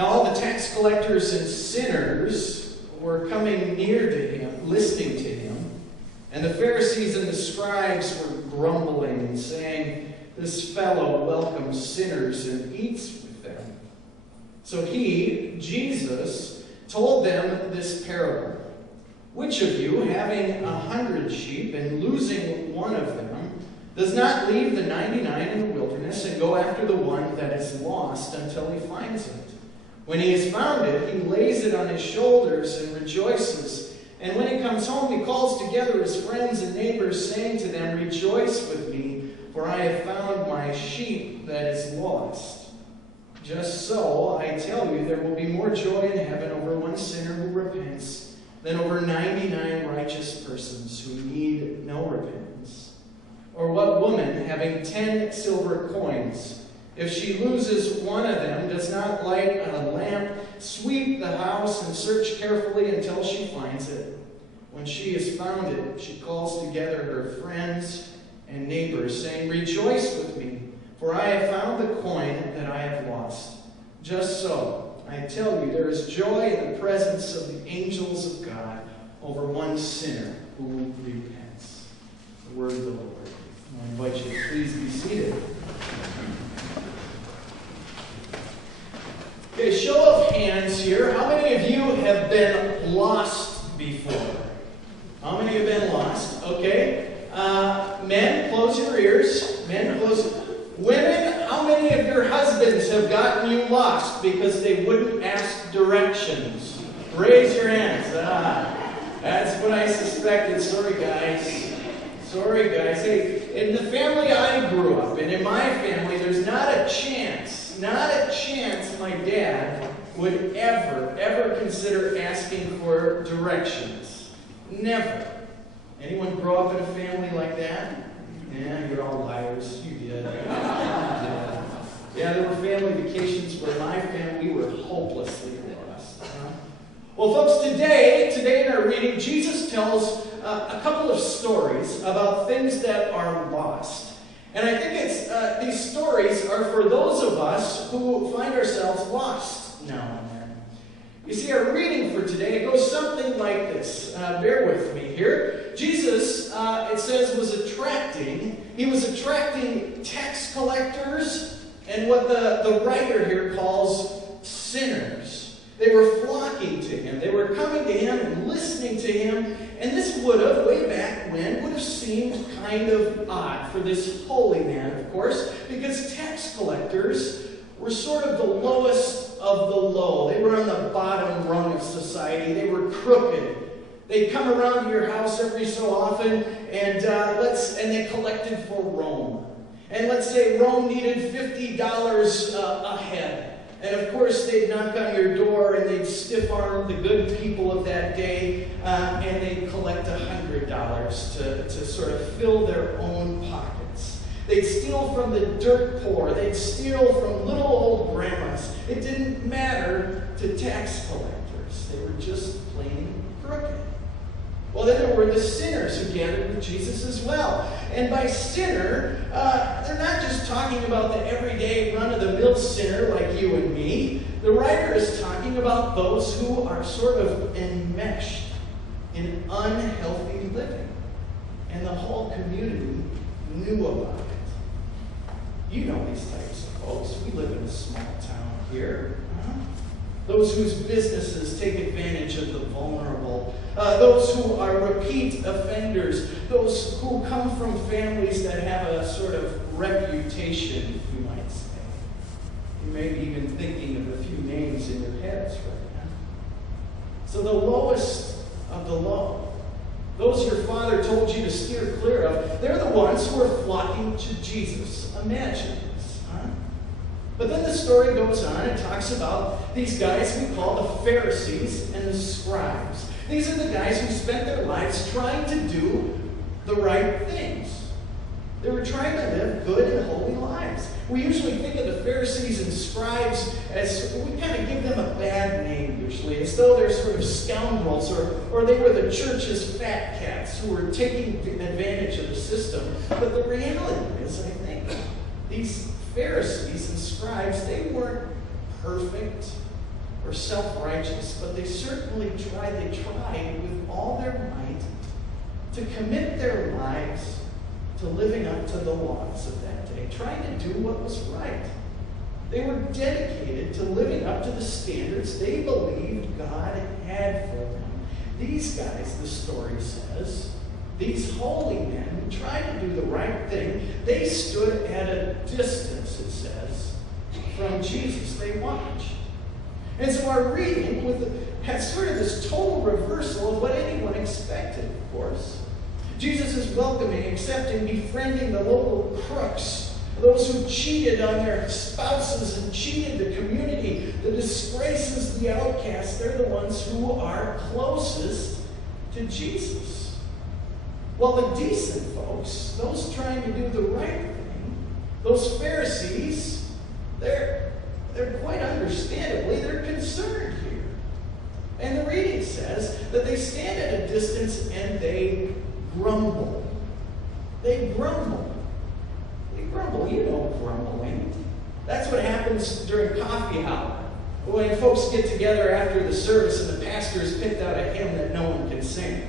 Now all the tax collectors and sinners were coming near to him, listening to him. And the Pharisees and the scribes were grumbling and saying, "This fellow welcomes sinners and eats with them." So he, Jesus, told them this parable. "Which of you, having 100 sheep and losing one of them, does not leave the 99 in the wilderness and go after the one that is lost until he finds it? When he has found it, he lays it on his shoulders and rejoices. And when he comes home, he calls together his friends and neighbors, saying to them, 'Rejoice with me, for I have found my sheep that is lost.' Just so, I tell you, there will be more joy in heaven over one sinner who repents than over 99 righteous persons who need no repentance. Or what woman, having 10 silver coins, if she loses one of them, does not light a lamp, sweep the house, and search carefully until she finds it? When she has found it, she calls together her friends and neighbors, saying, 'Rejoice with me, for I have found the coin that I have lost.' Just so, I tell you, there is joy in the presence of the angels of God over one sinner who repents." The word of the Lord. I invite you to please be seated. Okay, show of hands here. How many of you have been lost before? How many have been lost? Okay. Men, close your ears. Men, close. Women, how many of your husbands have gotten you lost because they wouldn't ask directions? Raise your hands. That's what I suspected. Sorry, guys. Sorry, guys. Hey, in the family I grew up in my family, there's not a chance my dad would ever consider asking for directions. Never. Anyone grow up in a family like that? Yeah, you're all liars. You did. Yeah, there were family vacations where my family were hopelessly lost. Well, folks, today in our reading, Jesus tells a couple of stories about things that are lost. And I think these stories are for those of us who find ourselves lost now and then. You see, our reading for today, it goes something like this. Bear with me here. Jesus, it says, was attracting tax collectors and what the writer here calls sinners. They were flocking to him. They were coming to him and listening to him. And this would have, way back when, would have seemed kind of odd for this holy man, of course, because tax collectors were sort of the lowest of the low. They were on the bottom rung of society. They were crooked. They'd come around to your house every so often, and they collected for Rome. And let's say Rome needed $50 a head. And of course, they'd knock on your door and they'd stiff-arm the good people of that day, and they'd collect $100 to sort of fill their own pockets. They'd steal from the dirt poor. They'd steal from little old grandmas. It didn't matter to tax collectors. They were just plain crooked. Well, then there were the sinners who gathered with Jesus as well. And by sinner, they're not just talking about the everyday run-of-the-mill sinner like you and me. The writer is talking about those who are sort of enmeshed in unhealthy living. And the whole community knew about it. You know these types of folks. We live in a small town here. Those whose businesses take advantage of the vulnerable. Those who are repeat offenders. Those who come from families that have a sort of reputation, you might say. You may be even thinking of a few names in your heads right now. So the lowest of the low, those your father told you to steer clear of, they're the ones who are flocking to Jesus. Imagine this, huh? But then the story goes on and talks about these guys we call the Pharisees and the scribes. These are the guys who spent their lives trying to do the right things. They were trying to live good and holy lives. We usually think of the Pharisees and scribes as, we kind of give them a bad name usually, as though they're sort of scoundrels, or they were the church's fat cats who were taking advantage of the system. But the reality is, I think, these Pharisees and scribes, they weren't perfect. or self-righteous, but they certainly tried. They tried with all their might to commit their lives to living up to the laws of that day, trying to do what was right. They were dedicated to living up to the standards they believed God had for them. These guys, the story says, these holy men who tried to do the right thing, they stood at a distance, it says, from Jesus. They watched. And so our reading has sort of this total reversal of what anyone expected, of course. Jesus is welcoming, accepting, befriending the local crooks, those who cheated on their spouses and cheated the community, the disgraces, the outcasts. They're the ones who are closest to Jesus. While the decent folks, those trying to do the right thing, those Pharisees, they're quite understandably, they're concerned here. And the reading says that they stand at a distance and they grumble. They grumble. Grumble, you know grumbling. That's what happens during coffee hour. When folks get together after the service and the pastor's picked out a hymn that no one can sing.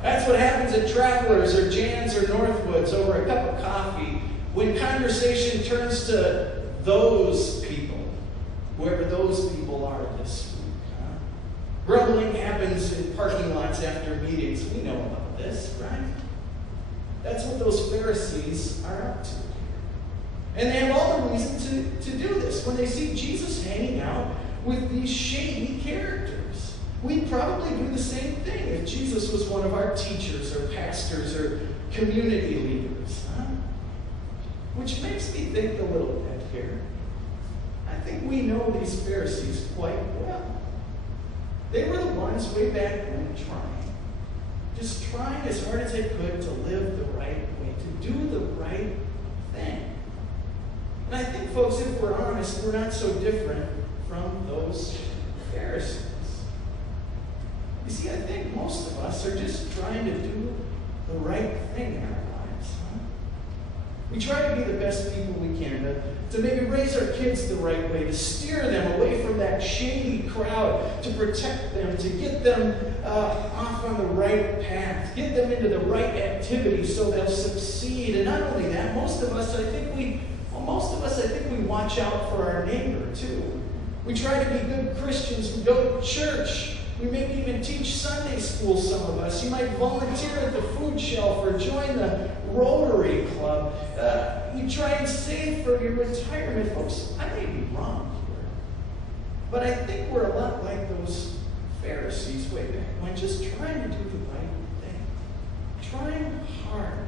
That's what happens at Travelers or Jan's or Northwoods over a cup of coffee when conversation turns to those people, whoever those people are this week. Grumbling happens in parking lots after meetings. We know about this, right? That's what those Pharisees are up to. And they have all the reason to do this. When they see Jesus hanging out with these shady characters, we'd probably do the same thing if Jesus was one of our teachers or pastors or community leaders. Which makes me think a little bit here. I think we know these Pharisees quite well. They were the ones way back when just trying as hard as they could to live the right way, to do the right thing. And I think, folks, if we're honest, we're not so different from those Pharisees. You see, I think most of us are just trying to do the right thing in our lives. We try to be the best people we can, to maybe raise our kids the right way, to steer them away from that shady crowd, to protect them, to get them off on the right path, get them into the right activity so they'll succeed. And not only that, most of us, I think we watch out for our neighbor too. We try to be good Christians. We go to church. We maybe even teach Sunday school, some of us. You might volunteer at the food shelf or join the Rotary Club. You try and save for your retirement, folks. I may be wrong here, but I think we're a lot like those Pharisees way back when, just trying to do the right thing, trying hard.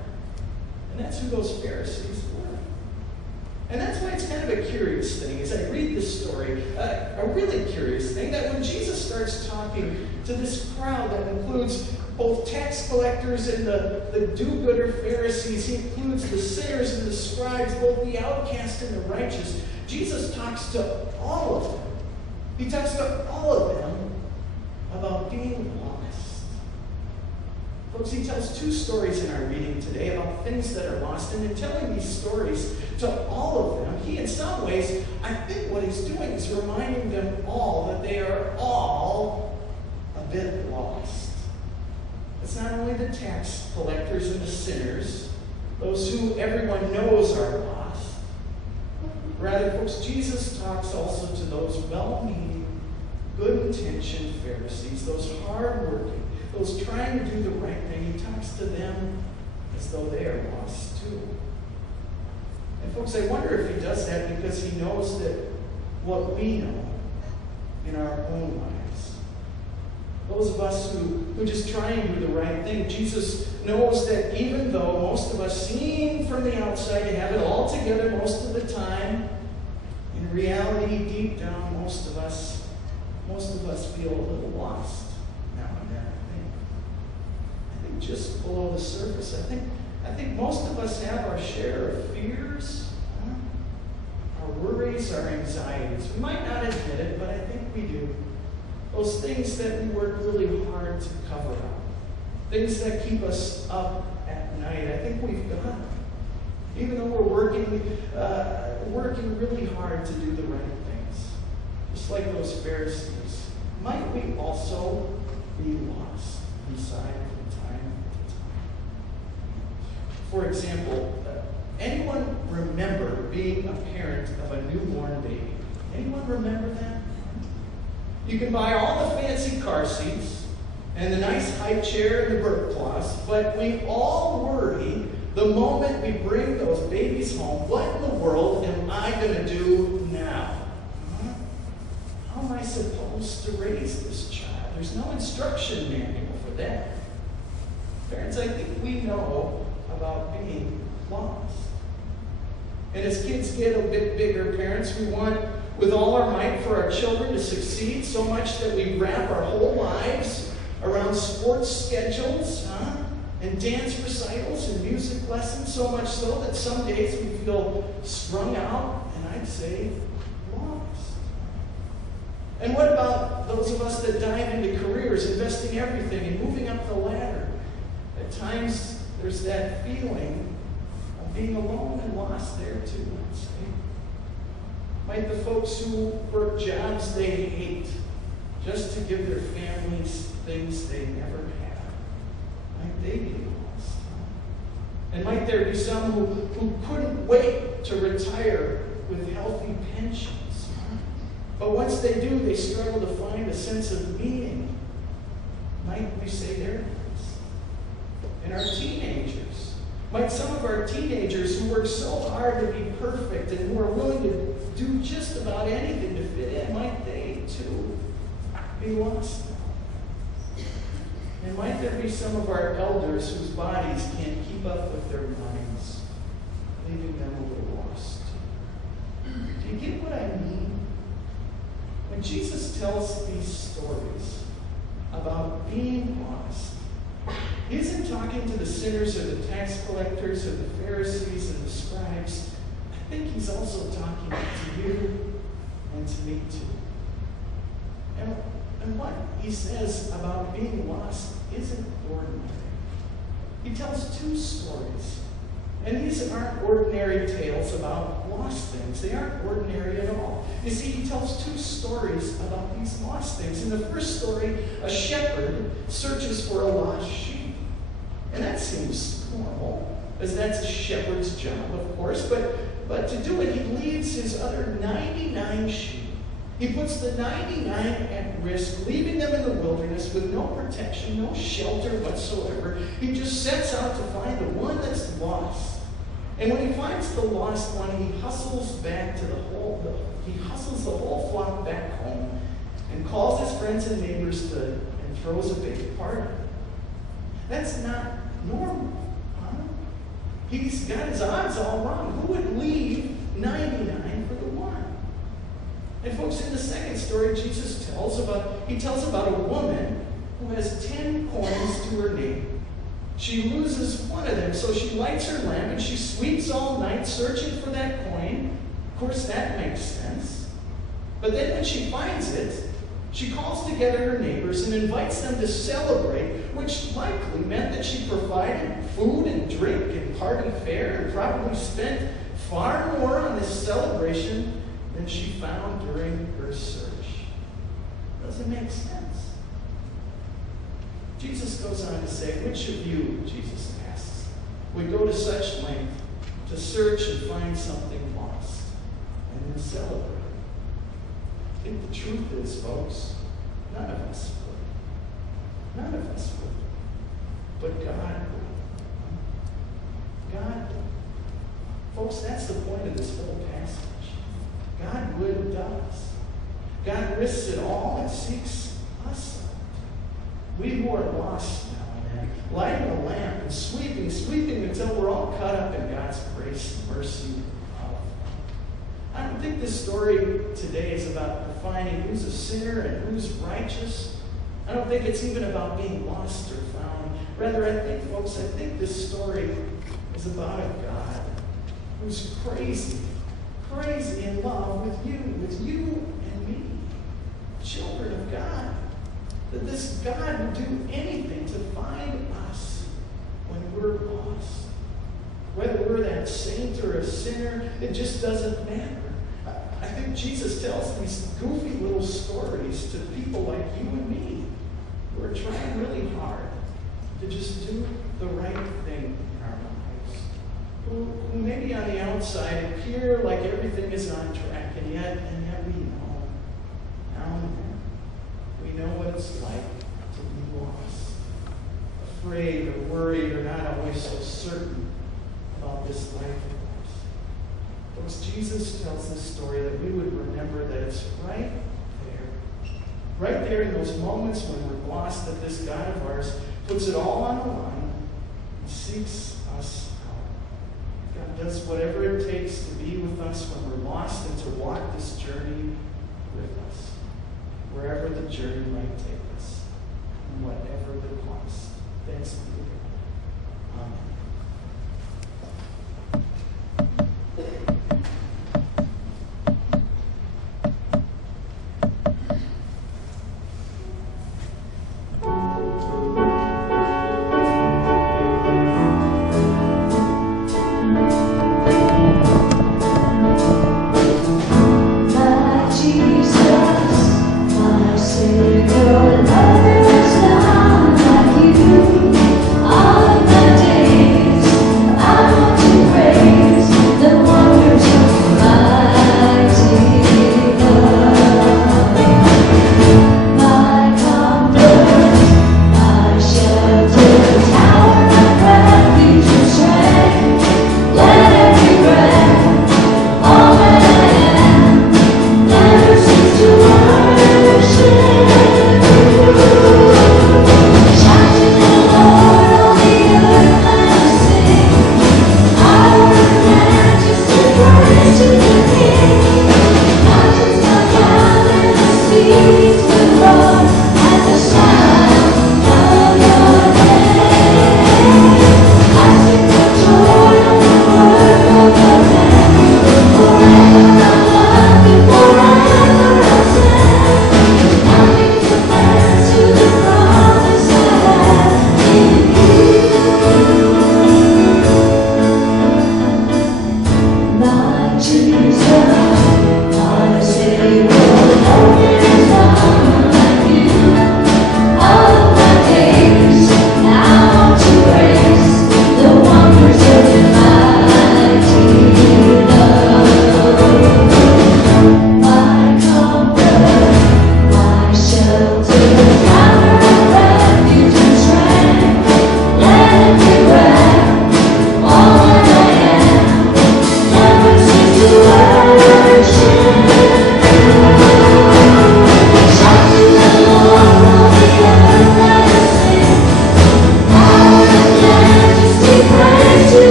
And that's who those Pharisees were. And that's why it's kind of a curious thing, as I read this story, a really curious thing, that when Jesus starts talking to this crowd that includes both tax collectors and the do-gooder Pharisees, he includes the sinners and the scribes, both the outcast and the righteous, Jesus talks to all of them. He talks to all of them about being lost. Folks, he tells two stories in our reading today about things that are lost. And in telling these stories to all of them, he, in some ways, I think what he's doing is reminding them all that they are all a bit lost. It's not only the tax collectors and the sinners, those who everyone knows are lost. Rather, folks, Jesus talks also to those well-meaning, good-intentioned Pharisees, those hard-working, those trying to do the right thing. He talks to them as though they are lost too. And folks, I wonder if he does that because he knows that what we know in our own lives, those of us who just try and do the right thing, Jesus knows that even though most of us seem from the outside to have it all together most of the time, in reality, deep down, most of us feel a little lost now and then. I think just below the surface, I think most of us have our share of fears, our worries, our anxieties. We might not admit it, but I think we do. Those things that we work really hard to cover up. Things that keep us up at night. I think we've got them. Even though we're working really hard to do the right things. just like those Pharisees, might we also be lost beside from time to time? For example, anyone remember being a parent of a newborn baby? Anyone remember that? You can buy all the fancy car seats and the nice high chair and the birth cloths, but we all worry the moment we bring those babies home, what in the world am I going to do now? How am I supposed to raise this child? There's no instruction manual for that. Parents, I think we know about being lost. And as kids get a bit bigger, parents, we want with all our might for our children to succeed, so much that we wrap our whole lives around sports schedules, and dance recitals and music lessons, so much so that some days we feel strung out, and I'd say lost. And what about those of us that dive into careers, investing everything and moving up the ladder? At times, there's that feeling of being alone and lost there too, I'd say. Might the folks who work jobs they hate just to give their families things they never had, might they be lost? And might there be some who couldn't wait to retire with healthy pensions? But once they do, they struggle to find a sense of meaning. Might we say they're lost? And our teenagers, might some of our teenagers who work so hard to be perfect and who are willing to do just about anything to fit in, might they too be lost now? And might there be some of our elders whose bodies can't keep up with their minds, leaving them a little lost? Do you get what I mean? When Jesus tells these stories about being lost, he isn't talking to the sinners or the tax collectors or the Pharisees and the scribes. I think he's also talking to you and to me too. And what he says about being lost isn't ordinary. He tells two stories. And these aren't ordinary tales about lost things. They aren't ordinary at all. You see, he tells two stories about these lost things. In the first story, a shepherd searches for a lost sheep. And that seems normal, as that's a shepherd's job, of course. But to do it, he leaves his other 99 sheep. He puts the 99 at risk, leaving them in the wilderness with no protection, no shelter whatsoever. He just sets out to find the one that's lost. And when he finds the lost one, he hustles back to the whole flock back home and calls his friends and neighbors and throws a big party. That's not normal, huh? He's got his odds all wrong. Who would leave 99 for the one? And folks, in the second story, Jesus tells about a woman who has 10 coins to her name. She loses one of them, so she lights her lamp and she sweeps all night searching for that coin. Of course, that makes sense. But then when she finds it, she calls together her neighbors and invites them to celebrate, which likely meant that she provided food and drink and party fare and probably spent far more on this celebration than she found during her search. Doesn't make sense. Jesus goes on to say, which of you, Jesus asks, would go to such length to search and find something lost and then celebrate? I think the truth is, folks, none of us would. None of us would. But God would. God would. Folks, that's the point of this whole passage. God would and does. God risks it all and seeks us out. We who are lost now and then, lighting a lamp and sweeping until we're all caught up in God's grace and mercy and love. I don't think this story today is about defining who's a sinner and who's righteous. I don't think it's even about being lost or found. Rather, I think this story is about a God who's crazy in love with you and me, children of God. That this God would do anything to find us when we're lost. Whether we're that saint or a sinner, it just doesn't matter. I think Jesus tells these goofy little those stories to people like you and me who are trying really hard to just do the right thing in our lives, who maybe on the outside appear like everything is on track, and yet we know, now and then, we know what it's like to be lost, afraid or worried or not always so certain about this life of ours. Folks, Jesus tells this story that we would remember that it's right there in those moments when we're lost, that this God of ours puts it all on the line and seeks us out. God does whatever it takes to be with us when we're lost and to walk this journey with us, wherever the journey might take us, and whatever the cost. Thanks be to God. Amen.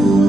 No